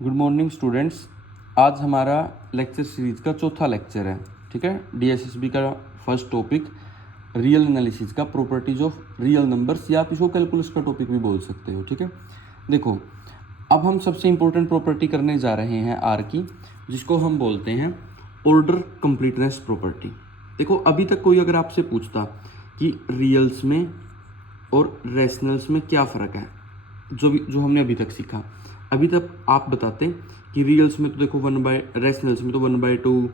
Good morning students. आज हमारा lecture series का चौथा लेक्चर है। ठीक है, डीएसएसबी का फर्स्ट टॉपिक रियल एनालिसिस का, प्रॉपर्टीज ऑफ रियल नंबर्स, या आप इसको कैलकुलस का टॉपिक भी बोल सकते हो। ठीक है, देखो अब हम सबसे इंपॉर्टेंट प्रॉपर्टी करने जा रहे हैं आर की, जिसको हम बोलते हैं ऑर्डर कंप्लीटनेस प्रॉपर्टी। देखो अभी तक कोई अगर आपसे पूछता कि रियल्स में और रैशनल्स में क्या फ़र्क है, जो हमने अभी तक सीखा, अभी तक आप बताते कि रियल्स में तो देखो रैशनल्स में तो 1/2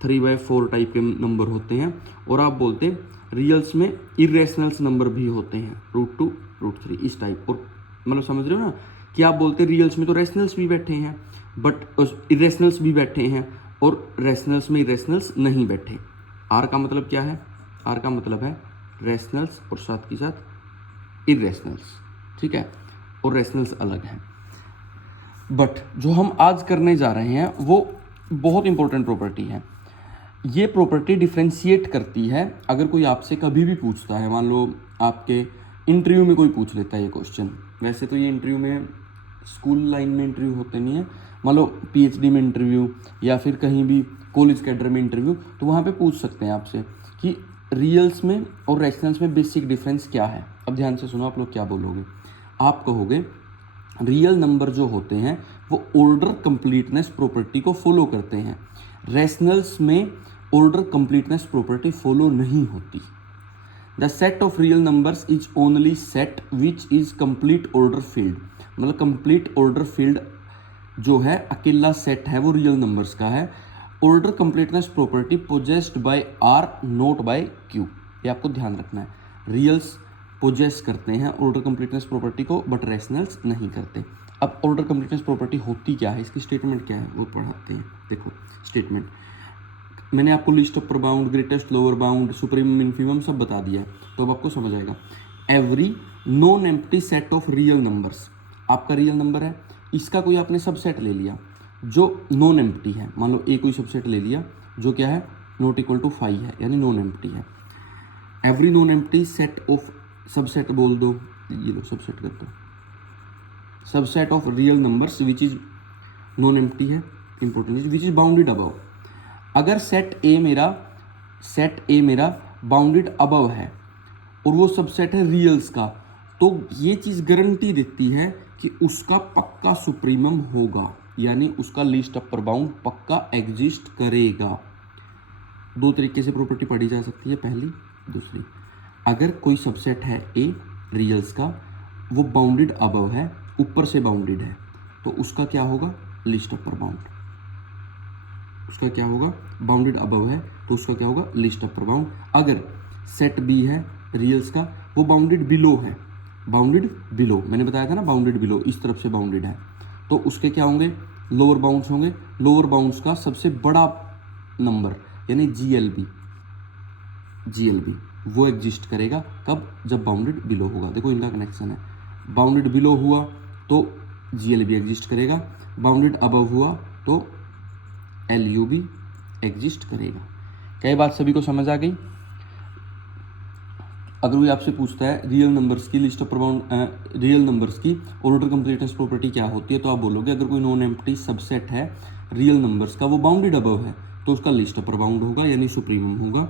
3/4 टाइप के नंबर होते हैं, और आप बोलते रियल्स में इरेशनल्स नंबर भी होते हैं, √2 √3 इस टाइप। और मतलब समझ रहे हो ना कि आप बोलते रियल्स में तो रैशनल्स भी बैठे हैं बट इरेशनल्स भी बैठे हैं, और रैशनल्स में इरेशनल्स नहीं बैठे। आर का मतलब क्या है? आर का मतलब है रैशनल्स और साथ के साथ इरेशनल्स। ठीक है, और रैशनल्स अलग हैं। बट जो हम आज करने जा रहे हैं वो बहुत इंपॉर्टेंट प्रॉपर्टी है। ये प्रॉपर्टी डिफ्रेंशिएट करती है। अगर कोई आपसे कभी भी पूछता है, मान लो आपके इंटरव्यू में कोई पूछ लेता है ये क्वेश्चन, वैसे तो ये इंटरव्यू में स्कूल लाइन में इंटरव्यू होते नहीं है, मान लो पीएचडी में इंटरव्यू या फिर कहीं भी कॉलेज कैडर में इंटरव्यू, तो वहाँ पे पूछ सकते हैं आपसे कि रियल्स में और रैशनल्स में बेसिक डिफरेंस क्या है। अब ध्यान से सुनो, आप लोग क्या बोलोगे। आप कहोगे रियल नंबर जो होते हैं वो ऑर्डर कंप्लीटनेस प्रॉपर्टी को फॉलो करते हैं, रैशनल्स में ऑर्डर कंप्लीटनेस प्रॉपर्टी फॉलो नहीं होती। The set of real numbers is only set which is complete order field. मतलब कंप्लीट ऑर्डर फील्ड जो है अकेला सेट है वो रियल नंबर्स का है। Order completeness property possessed by are not by Q, ये आपको ध्यान रखना है। रियल्स पोजेस करते हैं ऑर्डर कंप्लीटनेस प्रॉपर्टी को, बट रैशनल्स नहीं करते। अब ऑर्डर कंप्लीटनेस प्रॉपर्टी होती क्या है, इसकी स्टेटमेंट क्या है वो पढ़ाते हैं। देखो स्टेटमेंट मैंने आपको list upper bound, greatest lower bound, supremum infimum सब बता दिया है, तो अब आपको समझ आएगा। Every non empty set of real numbers, आपका रियल नंबर है, इसका कोई आपने सबसेट ले लिया जो नॉन एम्प्टी है। मान लो ए कोई सबसेट ले लिया जो क्या है, नॉट इक्वल टू 5 है, यानी नॉन एम्प्टी है। Every non empty set of, subset बोल दो, ये लो सबसेट कर दो, subset of real numbers which is non empty है, इंपॉर्टेंट चीज, विच इज बाउंडेड अबव। अगर सेट ए मेरा बाउंडेड अबव है और वो सबसेट है रियल्स का, तो ये चीज गारंटी देती है कि उसका पक्का सुप्रीमम होगा, यानी उसका लीस्ट अपर बाउंड पक्का एग्जिस्ट करेगा। दो तरीके से प्रॉपर्टी पढ़ी जा सकती है, पहली दूसरी। अगर कोई सबसेट है ए रियल्स का, वो बाउंडेड अबव है, ऊपर से बाउंडेड है, तो उसका क्या होगा, लिस्ट अपर बाउंड। उसका क्या होगा, बाउंडेड अबव है तो उसका क्या होगा, लिस्ट अपर बाउंड। अगर सेट बी है रियल्स का, वो बाउंडेड बिलो है, बाउंडेड बिलो, मैंने बताया था ना बाउंडेड बिलो, इस तरफ से बाउंडेड है, तो उसके क्या होंगे, लोअर बाउंड्स होंगे। लोअर बाउंड्स का सबसे बड़ा नंबर यानी जीएलबी वो एग्जिस्ट करेगा। कब, जब बाउंडेड बिलो होगा। देखो इनका कनेक्शन है, बाउंडेड बिलो हुआ तो जीएलबी एग्जिस्ट करेगा, बाउंडेड अबव हुआ तो एलयूबी एग्जिस्ट करेगा। क्या ये बात सभी को समझ आ गई? अगर कोई आपसे पूछता है रियल नंबर्स की list upper bound, real numbers की ऑर्डर कंप्लीटनेस प्रॉपर्टी क्या होती है, तो आप बोलोगे अगर कोई नॉन एम्प्टी सबसेट है रियल नंबर्स का, वो बाउंडेड अबव है, तो उसका लिस्ट अपर बाउंड होगा यानी सुप्रीमम होगा।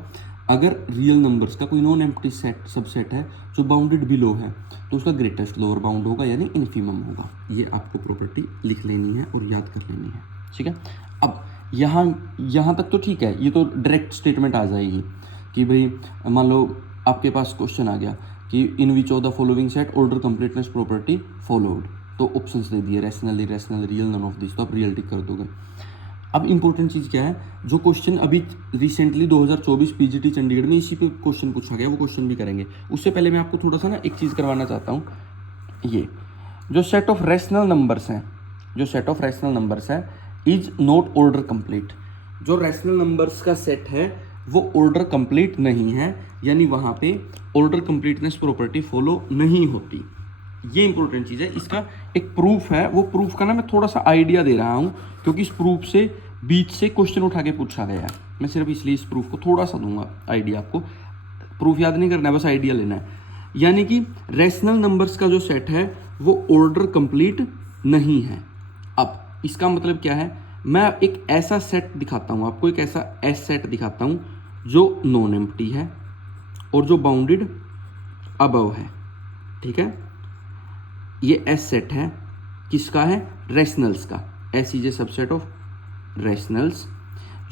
अगर रियल नंबर्स का कोई नॉन एम्प्टी सबसेट है जो बाउंडेड बिलो है, तो उसका ग्रेटेस्ट लोअर बाउंड होगा यानी इन्फीमम होगा। ये आपको प्रॉपर्टी लिख लेनी है और याद कर लेनी है। ठीक है, अब यहाँ तक तो ठीक है, ये तो डायरेक्ट स्टेटमेंट आ जाएगी कि भाई मान लो आपके पास क्वेश्चन आ गया कि in which of the following set order completeness property followed, तो ऑप्शंस दे दिए, rational, irrational, real, none of this, तो आप रियल टिक कर दोगे। अब इंपॉर्टेंट चीज़ क्या है, जो क्वेश्चन अभी रिसेंटली 2024 पीजीटी चंडीगढ़ में इसी पे क्वेश्चन पूछा गया, वो क्वेश्चन भी करेंगे। उससे पहले मैं आपको थोड़ा सा ना एक चीज़ करवाना चाहता हूँ। ये जो सेट ऑफ रैशनल नंबर्स हैं, जो सेट ऑफ रैशनल नंबर्स है इज नॉट ऑर्डर कंप्लीट। जो रैशनल नंबर्स का सेट है वो ऑर्डर कंप्लीट नहीं है, यानी वहाँ पे ऑर्डर कंप्लीटनेस प्रॉपर्टी फॉलो नहीं होती। ये इंपॉर्टेंट चीज़ है, इसका एक प्रूफ है। वो प्रूफ का ना मैं थोड़ा सा आइडिया दे रहा हूँ, क्योंकि इस प्रूफ से बीच से क्वेश्चन उठा के पूछा गया है। मैं सिर्फ इसलिए इस प्रूफ को थोड़ा सा दूंगा आइडिया, आपको प्रूफ याद नहीं करना है, बस आइडिया लेना है। यानी कि रैशनल नंबर्स का जो सेट है वो ऑर्डर कंप्लीट नहीं है। अब इसका मतलब क्या है, मैं एक ऐसा सेट दिखाता हूँ आपको, एक ऐसा एस सेट दिखाता हूँ जो नॉन एम्प्टी है और जो बाउंडेड अबव है, ठीक है। ये एस सेट है, किसका है, रैशनल्स का, S is a subset of rationals,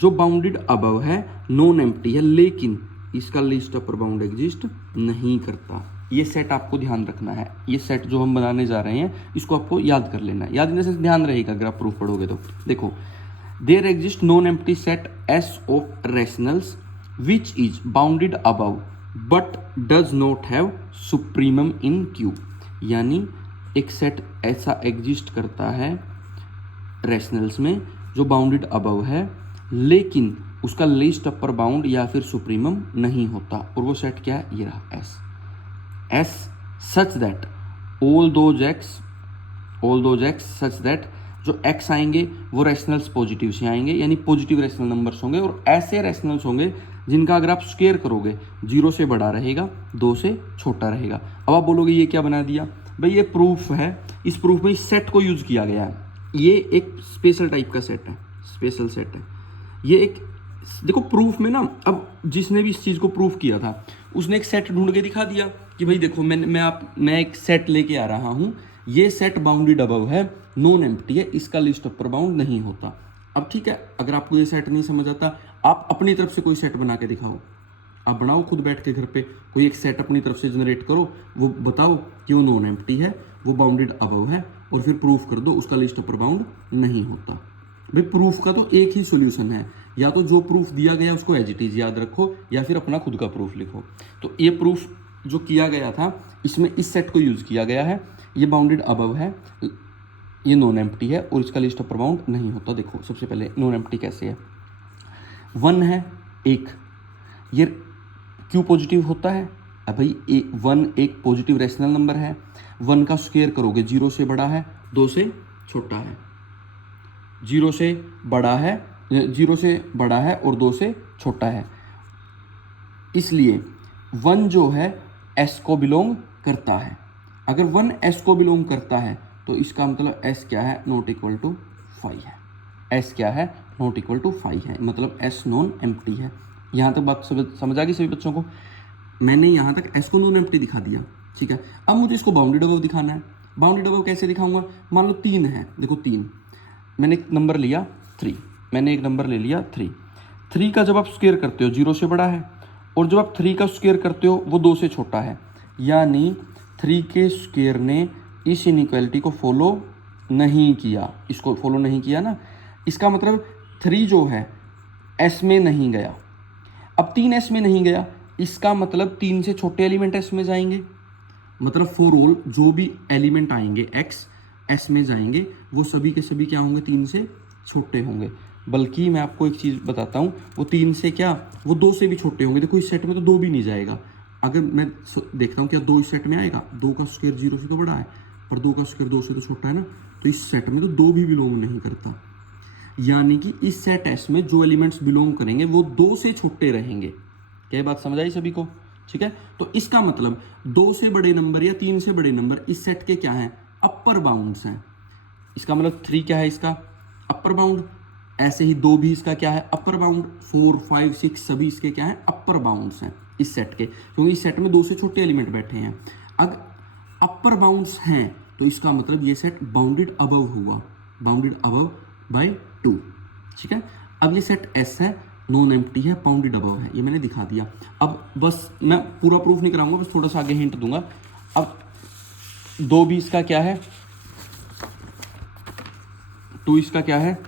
जो बाउंडेड अबव है, नॉन एम्प्टी है, लेकिन इसका लीस्ट अपर बाउंड एग्जिस्ट नहीं करता। ये सेट आपको ध्यान रखना है, ये सेट जो हम बनाने जा रहे हैं इसको आपको याद कर लेना है, याद करने से ध्यान रहेगा अगर आप प्रूफ पढ़ोगे तो। देखो, there exist non empty set S of rationals which is bounded above but does not have supremum in Q. यानी एक सेट ऐसा एग्जिस्ट करता है रैशनल्स में जो बाउंडेड अबव है, लेकिन उसका लीस्ट अपर बाउंड या फिर सुप्रीमम नहीं होता। और वो सेट क्या है, ये रहा S, S such that all those x such that जो एक्स आएंगे वो रैशनल्स पॉजिटिव से आएंगे, यानी पॉजिटिव रैशनल नंबर्स होंगे, और ऐसे रैशनल्स होंगे जिनका अगर आप स्क्वायर करोगे 0 से बड़ा रहेगा, 2 से छोटा रहेगा। अब आप बोलोगे ये क्या बना दिया भाई, ये प्रूफ है, इस प्रूफ में इस सेट को यूज किया गया है, ये एक स्पेशल टाइप का सेट है, स्पेशल सेट है ये एक। देखो प्रूफ में ना, अब जिसने भी इस चीज़ को प्रूफ किया था उसने एक सेट ढूंढ के दिखा दिया कि भाई देखो मैं एक सेट लेके आ रहा हूँ, ये सेट बाउंडेड अबव है, नॉन एम्प्टी है, इसका लिस्ट अपर बाउंड नहीं होता। अब ठीक है, अगर आपको ये सेट नहीं समझ आता, आप अपनी तरफ से कोई सेट बना के दिखाओ, आप बनाओ खुद बैठ के घर पे कोई एक सेट अपनी तरफ से जनरेट करो, वो बताओ कि वो नॉन एम्प्टी है, वो बाउंडेड अबव है, और फिर प्रूफ कर दो उसका लिस्ट अपर बाउंड नहीं होता। भाई प्रूफ का तो एक ही सॉल्यूशन है, या तो जो प्रूफ दिया गया उसको एज इट इज याद रखो, या फिर अपना खुद का प्रूफ लिखो। तो ये प्रूफ जो किया गया था इसमें इस सेट को यूज किया गया है, ये बाउंडेड अबव है, ये नॉन एम्प्टी है, और इसका लिस्ट अपर बाउंड नहीं होता। देखो सबसे पहले नॉन एम्प्टी कैसे है, 1 है, 1, ये क्यों पॉजिटिव होता है, अब भाई 1 एक पॉजिटिव रैशनल नंबर है, 1 का स्क्वायर करोगे 0 से बड़ा है, 2 से छोटा है, 0 से बड़ा है, 0 से बड़ा है और 2 से छोटा है, इसलिए 1 जो है S को बिलोंग करता है। अगर 1 S को बिलोंग करता है तो इसका मतलब S क्या है, नॉट इक्वल टू 5 है, S क्या है, नॉट इक्वल टू 5 है, मतलब S नॉन एम्प्टी है। यहाँ तक बात समझ आ गई सभी बच्चों को। मैंने यहाँ तक S को नॉन एम्प्टी दिखा दिया, ठीक है। अब मुझे इसको बाउंडेड अबव दिखाना है। बाउंडेड अबव कैसे दिखाऊंगा, मान लो 3 है, देखो 3, मैंने एक नंबर लिया 3, मैंने एक नंबर ले लिया 3 का जब आप स्क्वायर करते हो 0 से बड़ा है, और जब आप 3 का स्क्वायर करते हो वो 2 से छोटा है, यानी 3 के स्क्वायर ने इस इनइक्वालिटी को फॉलो नहीं किया, इसको फॉलो नहीं किया ना, इसका मतलब 3 जो है S में नहीं गया। अब 3 S में नहीं गया, इसका मतलब 3 से छोटे एलिमेंट S में जाएंगे, मतलब फॉर ऑल जो भी एलिमेंट आएंगे X S में जाएंगे वो सभी के सभी क्या होंगे, 3 से छोटे होंगे। बल्कि मैं आपको एक चीज़ बताता हूँ, वो 3 से क्या, वो 2 से भी छोटे होंगे। देखो इस सेट में तो 2 भी नहीं जाएगा, अगर मैं देखता हूँ क्या 2 इस सेट में आएगा, 2 का स्क्वायर 0 से तो बड़ा है और 2 का स्क्वायर 2 से तो छोटा है ना, तो इस सेट में तो 2 भी बिलोंग नहीं करता। यानी कि इस सेट S में जो एलिमेंट्स बिलोंग करेंगे वो 2 से छोटे रहेंगे। क्या बात समझ आई सभी को, ठीक है। तो इसका मतलब 2 से बड़े नंबर या 3 से बड़े नंबर इस सेट के क्या हैं, अपर बाउंड्स हैं। इसका मतलब 3 क्या है, इसका अपर बाउंड, ऐसे ही 2 भी इसका क्या है, अपर बाउंड, 4, 5, 6 सभी इसके क्या है, अपर बाउंड्स हैं इस सेट के, क्योंकि इस सेट में 2 से छोटे एलिमेंट बैठे हैं। अगर अपर बाउंड्स हैं तो इसका मतलब ये सेट बाउंडेड अबव हुआ, बाउंडेड अबव बाय 2, ठीक है। अब ये सेट S है, नॉन एम्प्टी है, बाउंडेड अबव है, ये मैंने दिखा दिया। अब बस मैं पूरा प्रूफ नहीं कराऊंगा, बस थोड़ा सा आगे हिंट दूंगा। अब 2 भी इसका क्या है, 2 इसका क्या है,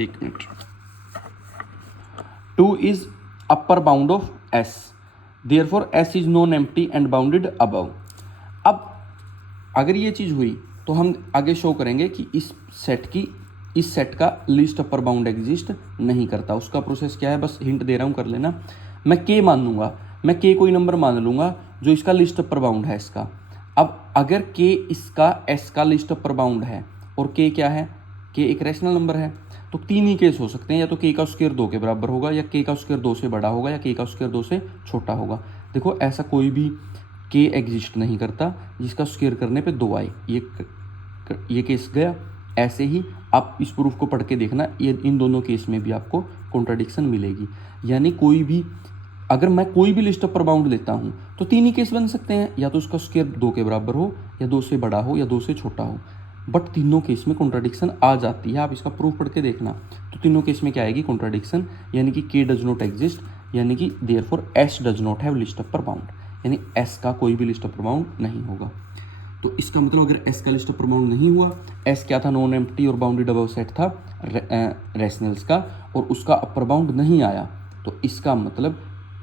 1 minute, 2 is upper bound of S, therefore S is non empty and bounded above. अब अगर ये चीज़ हुई तो हम आगे शो करेंगे कि इस सेट का लिस्ट अपर बाउंड एग्जिस्ट नहीं करता। उसका प्रोसेस क्या है, बस हिंट दे रहा हूँ, कर लेना। मैं K मान लूँगा, मैं K कोई नंबर मान लूँगा जो इसका लिस्ट अपर बाउंड है इसका। अब अगर K इसका S का लिस्ट अपर बाउंड है और K क्या है, K एक रैशनल नंबर है, तो 3 ही केस हो सकते हैं, या तो K का स्क्वायर 2 के बराबर होगा, या K का स्क्वायर 2 से बड़ा होगा, या K का स्क्वायर 2 से छोटा होगा। देखो ऐसा कोई भी K एग्जिस्ट नहीं करता जिसका स्क्वायर करने पे 2 आए, ये केस गया। ऐसे ही आप इस प्रूफ को पढ़ के देखना, ये इन दोनों केस में भी आपको कॉन्ट्राडिक्शन मिलेगी। यानी कोई भी, अगर मैं कोई भी लिस्ट अपर बाउंड लेता हूँ तो तीन ही केस बन सकते हैं, या तो उसका स्क्वायर 2 के बराबर हो, या 2 से बड़ा हो, या 2 से छोटा हो। बट तीनों केस में कॉन्ट्राडिक्शन आ जाती है, आप इसका प्रूफ पढ़ के देखना। तो तीनों केस में क्या आएगी कॉन्ट्राडिक्शन, यानी कि के डज नॉट एग्जिस्ट, यानी कि therefore S does not have list upper bound, यानी एस का कोई भी लिस्ट अपर बाउंड नहीं होगा। तो इसका मतलब अगर एस का लिस्ट अपर बाउंड नहीं हुआ, एस क्या था, नॉन एम्प्टी और बाउंडेड अबव सेट था रैशनल्स का, और उसका अपर बाउंड नहीं आया, तो इसका मतलब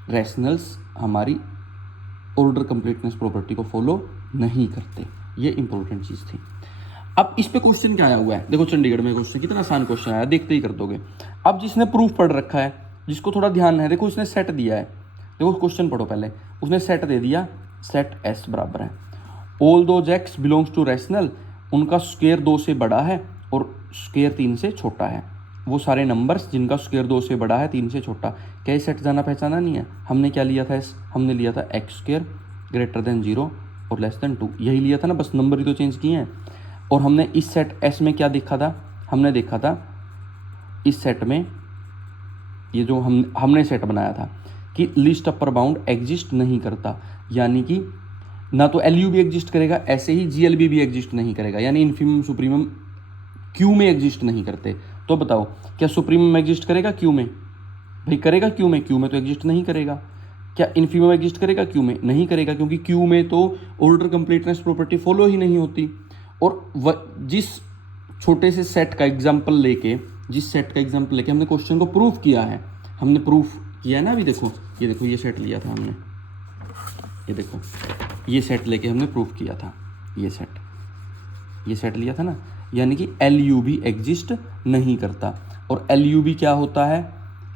रैशनल्स हमारी ऑर्डर कंप्लीटनेस प्रॉपर्टी को फॉलो नहीं करते। ये इंपॉर्टेंट चीज़ थी। अब इस पे क्वेश्चन क्या आया हुआ है, देखो चंडीगढ़ में क्वेश्चन कितना आसान क्वेश्चन आया, देखते ही कर दोगे। अब जिसने प्रूफ पढ़ रखा है, जिसको थोड़ा ध्यान है, देखो उसने सेट दिया है, देखो क्वेश्चन पढ़ो पहले, उसने सेट दे दिया, सेट एस बराबर है all those x belongs to rational, उनका स्क्वायर 2 से बड़ा है और स्क्वायर 3 से छोटा है, वो सारे नंबर्स जिनका स्क्वायर 2 से बड़ा है 3 से छोटा। क्या ये सेट जाना पहचाना नहीं है, हमने क्या लिया था, हमने लिया था एक्स स्क्वायर ग्रेटर देन 0 और लेस देन 2, यही लिया था ना, बस नंबर ही तो चेंज किए हैं। और हमने इस सेट एस में क्या देखा था, हमने देखा था इस सेट में, ये जो हमने सेट बनाया था कि लिस्ट अपर बाउंड एग्जिस्ट नहीं करता, यानी कि ना तो एलयू भी एग्जिस्ट करेगा, ऐसे ही जीएलबी भी एग्जिस्ट नहीं करेगा, यानी इन्फीमम सुप्रीमम क्यू में एग्जिस्ट नहीं करते। तो बताओ क्या सुप्रीमम एग्जिस्ट करेगा क्यू में, भाई करेगा क्यू में तो एग्जिस्ट नहीं करेगा। क्या इन्फीमम एग्जिस्ट करेगा क्यू में, नहीं करेगा, क्योंकि क्यू में तो ऑर्डर कंप्लीटनेस प्रॉपर्टी फॉलो ही नहीं होती। और जिस छोटे से सेट का एग्जाम्पल लेके, हमने क्वेश्चन को प्रूफ किया है, हमने प्रूफ किया है ना, अभी देखो ये सेट लिया था हमने, ये देखो ये सेट लेके हमने प्रूफ किया था, ये सेट लिया था ना, यानी कि एलयू भी एग्जिस्ट नहीं करता। और एलयू भी क्या होता है,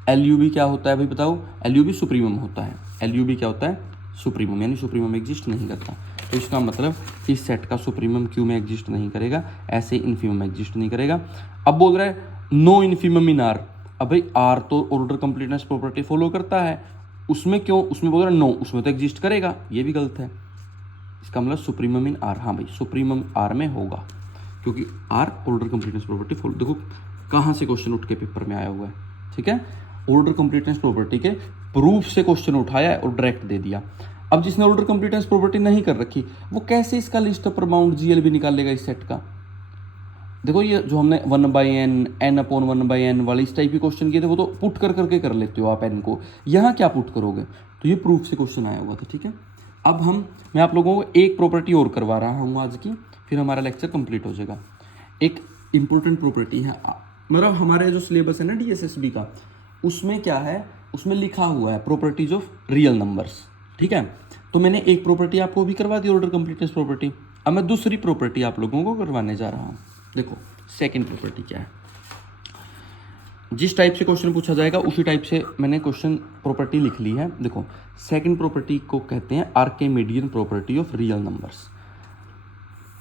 भाई बताओ, एलयू भी सुप्रीमम होता है, एलयू भी क्या होता है, सुप्रीमम, यानी सुप्रीमम एग्जिस्ट नहीं करता। तो इसका मतलब इस सेट का सुप्रीमम क्यू में एग्जिस्ट नहीं करेगा, ऐसे इन्फीमम एग्जिस्ट नहीं करेगा। अब बोल रहा है नो इन्फीमम इन आर, अब भाई आर तो ऑर्डर कंप्लीटनेस प्रॉपर्टी फॉलो करता है, उसमें क्यों, उसमें बोल रहा है नो, उसमें तो एग्जिस्ट करेगा, ये भी गलत है। इसका मतलब सुप्रीमम इन आर, हाँ भाई सुप्रीमम आर में होगा, क्योंकि R order completeness property follow, देखो कहाँ से क्वेश्चन उठ के पेपर में आया हुआ है, ठीक है, ऑर्डर कंप्लीटनेस प्रॉपर्टी के प्रूफ से क्वेश्चन उठाया है और डायरेक्ट दे दिया। अब जिसने ऑर्डर कंप्लीटनेस प्रॉपर्टी नहीं कर रखी, वो कैसे इसका लिस्ट अपर बाउंड जीएलबी निकालेगा इस सेट का। देखो ये जो हमने 1/n, n/1/n वाले इस टाइप के क्वेश्चन किए थे, वो तो पुट करके कर लेते हो आप n को, यहाँ क्या पुट करोगे, तो ये प्रूफ से क्वेश्चन आया हुआ था, ठीक है। अब मैं आप लोगों को एक प्रॉपर्टी और करवा रहा हूँ आज की, फिर हमारा लेक्चर कंप्लीट हो जाएगा। एक इंपॉर्टेंट प्रॉपर्टी है, मतलब हमारे जो सिलेबस है ना DSSB का, उसमें क्या है, उसमें लिखा हुआ है प्रॉपर्टीज ऑफ रियल नंबर्स, ठीक है। तो मैंने एक प्रॉपर्टी आपको भी करवा दी, ऑर्डर कंप्लीटनेस प्रॉपर्टी। अब मैं दूसरी प्रॉपर्टी आप लोगों को करवाने जा रहा हूँ। देखो सेकंड प्रॉपर्टी क्या है, जिस टाइप से क्वेश्चन पूछा जाएगा उसी टाइप से मैंने क्वेश्चन प्रॉपर्टी लिख ली है। देखो सेकंड प्रॉपर्टी को कहते हैं Archimedean property of real numbers.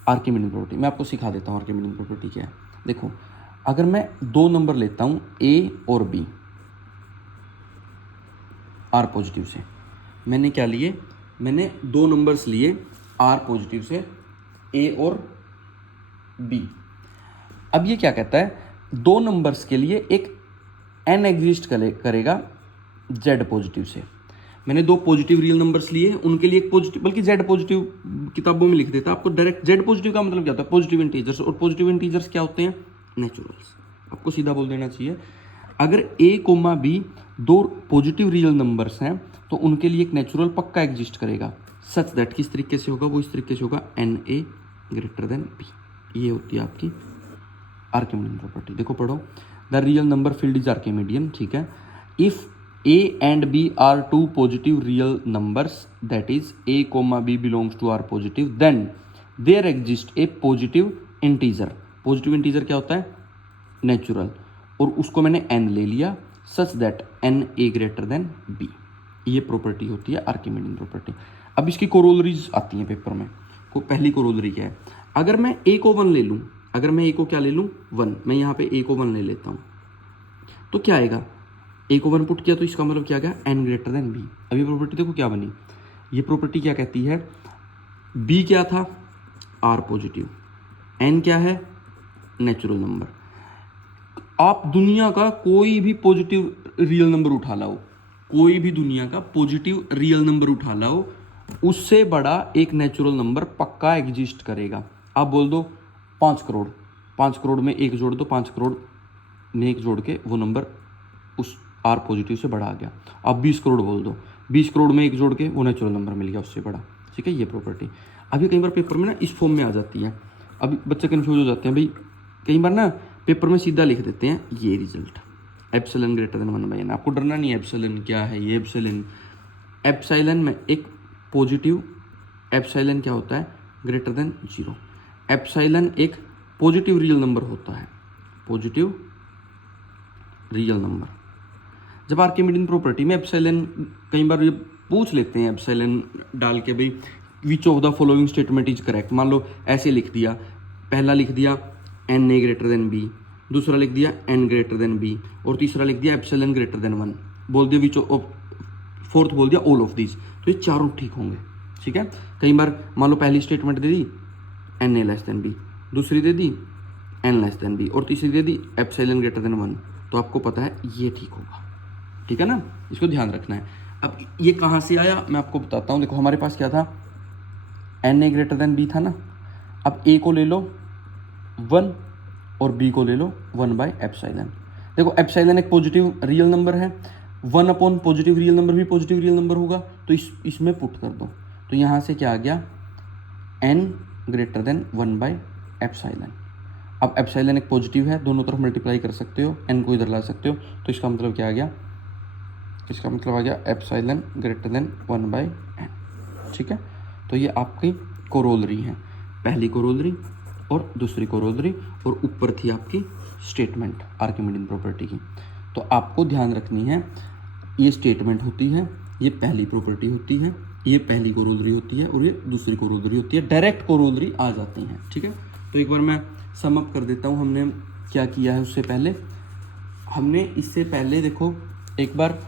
Archimedean property मैं आपको सिखा देता हूँ, आर्किमिडियन प्रॉपर्टी क्या है। देखो अगर मैं 2 नंबर लेता हूँ A और B, R पॉजिटिव से, मैंने क्या लिए, मैंने 2 नंबर्स लिए R पॉजिटिव से, A और B। अब ये क्या कहता है, 2 नंबर्स के लिए एक n एग्जिस्ट करेगा Z पॉजिटिव से। मैंने 2 पॉजिटिव रियल नंबर्स लिए, उनके लिए एक पॉजिटिव, बल्कि Z पॉजिटिव किताबों में लिख देता आपको डायरेक्ट। Z पॉजिटिव का मतलब क्या होता है, पॉजिटिव इंटीजर्स, और पॉजिटिव इंटीजर्स क्या होते हैं, नेचुरल्स। आपको सीधा बोल देना चाहिए, अगर A, B 2 positive real numbers हैं तो उनके लिए एक नेचुरल पक्का एग्जिस्ट करेगा, सच दैट किस तरीके से होगा, वो इस तरीके से होगा NA ग्रेटर देन B। ये होती है आपकी आर्किमिडियन प्रॉपर्टी। देखो पढ़ो, the real number field is Archimedean, ठीक है। If A and B are 2 positive real numbers, that is A, B belongs to R positive, then there exists a positive integer। Positive integer क्या होता है, natural, और उसको मैंने n ले लिया, such that NA greater than B। ये property होती है आर्किमिडियन प्रॉपर्टी। अब इसकी कोरोलरीज आती हैं पेपर में। पहली कोरोलरी क्या है, अगर मैं A को 1 ले लूँ, अगर मैं A को क्या ले लूँ 1, मैं यहाँ पे A को 1 ले लेता हूँ, तो क्या आएगा, A को 1 पुट किया तो इसका मतलब क्या गया, n ग्रेटर देन B। अब ये प्रॉपर्टी देखो क्या बनी, ये प्रॉपर्टी क्या कहती है, B क्या था, R पॉजिटिव, n क्या है नेचुरल नंबर। आप दुनिया का कोई भी पॉजिटिव रियल नंबर उठा लाओ, कोई भी दुनिया का पॉजिटिव रियल नंबर उठा लाओ, उससे बड़ा एक नेचुरल नंबर पक्का एग्जिस्ट करेगा। आप बोल दो 5 करोड़, 5 करोड़ में एक जोड़ दो, 5 करोड़ में एक जोड़ के वो नंबर उस आर पॉजिटिव से बड़ा आ गया। आप 20 करोड़ बोल दो, 20 करोड़ में एक जोड़ के वो नेचुरल नंबर मिल गया उससे बड़ा। ठीक है, ये प्रॉपर्टी अभी कई बार पेपर में ना इस फॉर्म में आ जाती है। अभी बच्चे कन्फ्यूज हो जाते हैं भाई, कई बार ना पेपर में सीधा लिख देते हैं ये result epsilon greater than 1/n। आपको डरना नहीं है एप्सिलॉन क्या है, ये एप्सिलॉन में एक पॉजिटिव, एप्सिलॉन क्या होता है ग्रेटर देन 0। एप्सिलॉन एक पॉजिटिव रियल नंबर होता है, पॉजिटिव रियल नंबर। जब आर्किमिडीन प्रॉपर्टी में एप्सिलॉन कई बार ये पूछ लेते हैं एप्सिलॉन डाल के भाई विच of the following statement is correct. मान लो ऐसे लिख दिया, पहला लिख दिया NA ग्रेटर देन B, दूसरा लिख दिया N ग्रेटर देन B, और तीसरा लिख दिया एप्सिलॉन ग्रेटर देन 1, बोल दिया विच ऑफ, फोर्थ बोल दिया ऑल ऑफ दीज, तो ये चारों ठीक होंगे। ठीक है, कई बार मान लो पहली स्टेटमेंट दे दी NA लेस देन B, दूसरी दे दी N लेस देन B, और तीसरी दे दी एप्सिलॉन ग्रेटर देन 1, तो आपको पता है ये ठीक होगा। ठीक है ना, इसको ध्यान रखना है। अब ये कहाँ से आया मैं आपको बताता हूँ। देखो हमारे पास क्या था, NA ग्रेटर देन B था ना। अब A को ले लो 1 और B को ले लो 1/एप्सिलॉन। देखो एप्सिलॉन एक पॉजिटिव रियल नंबर है, 1 अपॉन पॉजिटिव रियल नंबर भी पॉजिटिव रियल नंबर होगा, तो इसमें पुट कर दो। तो यहाँ से क्या आ गया N ग्रेटर देन 1/एप्सिलॉन। अब एप्सिलॉन एक पॉजिटिव है, दोनों तरफ मल्टीप्लाई कर सकते हो, N को इधर ला सकते हो, तो इसका मतलब क्या आ गया, इसका मतलब आ गया एप्सिलॉन ग्रेटर देन 1/n। ठीक है, तो ये आपकी कोरोलरी है, पहली कोरोलरी और दूसरी कोरोलरी, और ऊपर थी आपकी स्टेटमेंट आर्किमिडीन प्रॉपर्टी की। तो आपको ध्यान रखनी है, ये स्टेटमेंट होती है, ये पहली प्रॉपर्टी होती है, ये पहली कोरोलरी होती है और ये दूसरी कोरोलरी होती है, डायरेक्ट कोरोलरी आ जाती हैं। ठीक है, तो एक बार मैं सम अप कर देता हूँ हमने क्या किया है। उससे पहले हमने, इससे पहले देखो एक बार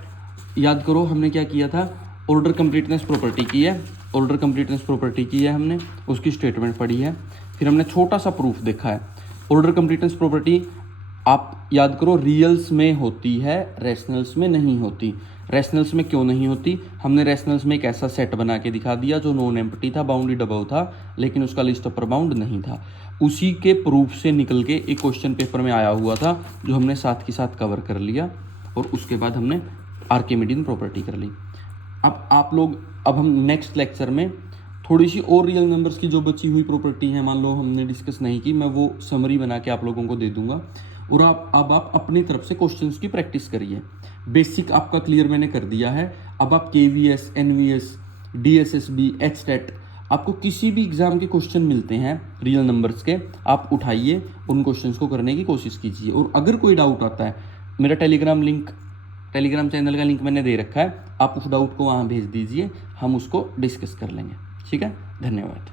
याद करो हमने क्या किया था, ऑर्डर कंप्लीटनेस प्रॉपर्टी की है, ऑर्डर कंप्लीटनेस प्रॉपर्टी की है हमने, उसकी स्टेटमेंट पढ़ी है, फिर हमने छोटा सा प्रूफ देखा है। ऑर्डर कंप्लीटनेस प्रॉपर्टी आप याद करो रियल्स में होती है, रैशनल्स में नहीं होती। रैशनल्स में क्यों नहीं होती, हमने रैशनल्स में एक ऐसा सेट बना के दिखा दिया जो नॉन एम्प्टी था, बाउंडेड अबव था, लेकिन उसका लिस्ट अपर बाउंड नहीं था। उसी के प्रूफ से निकल के एक क्वेश्चन पेपर में आया हुआ था जो हमने साथ के साथ कवर कर लिया, और उसके बाद हमने आर्किमिडीन प्रॉपर्टी कर ली। अब आप लोग, अब हम नेक्स्ट लेक्चर में थोड़ी सी और रियल नंबर्स की जो बची हुई प्रॉपर्टी है, मान लो हमने डिस्कस नहीं की, मैं वो समरी बना के आप लोगों को दे दूंगा, और आप अपनी तरफ से क्वेश्चंस की प्रैक्टिस करिए। बेसिक आपका क्लियर मैंने कर दिया है। अब आप KVS, NVS, DSSB, HSTET, आपको किसी भी एग्जाम के क्वेश्चन मिलते हैं रियल नंबर्स के, आप उठाइए, उन क्वेश्चंस को करने की कोशिश कीजिए। और अगर कोई डाउट आता है, मेरा टेलीग्राम चैनल का लिंक मैंने दे रखा है, आप उस डाउट को वहाँ भेज दीजिए, हम उसको डिस्कस कर लेंगे। ठीक है, धन्यवाद।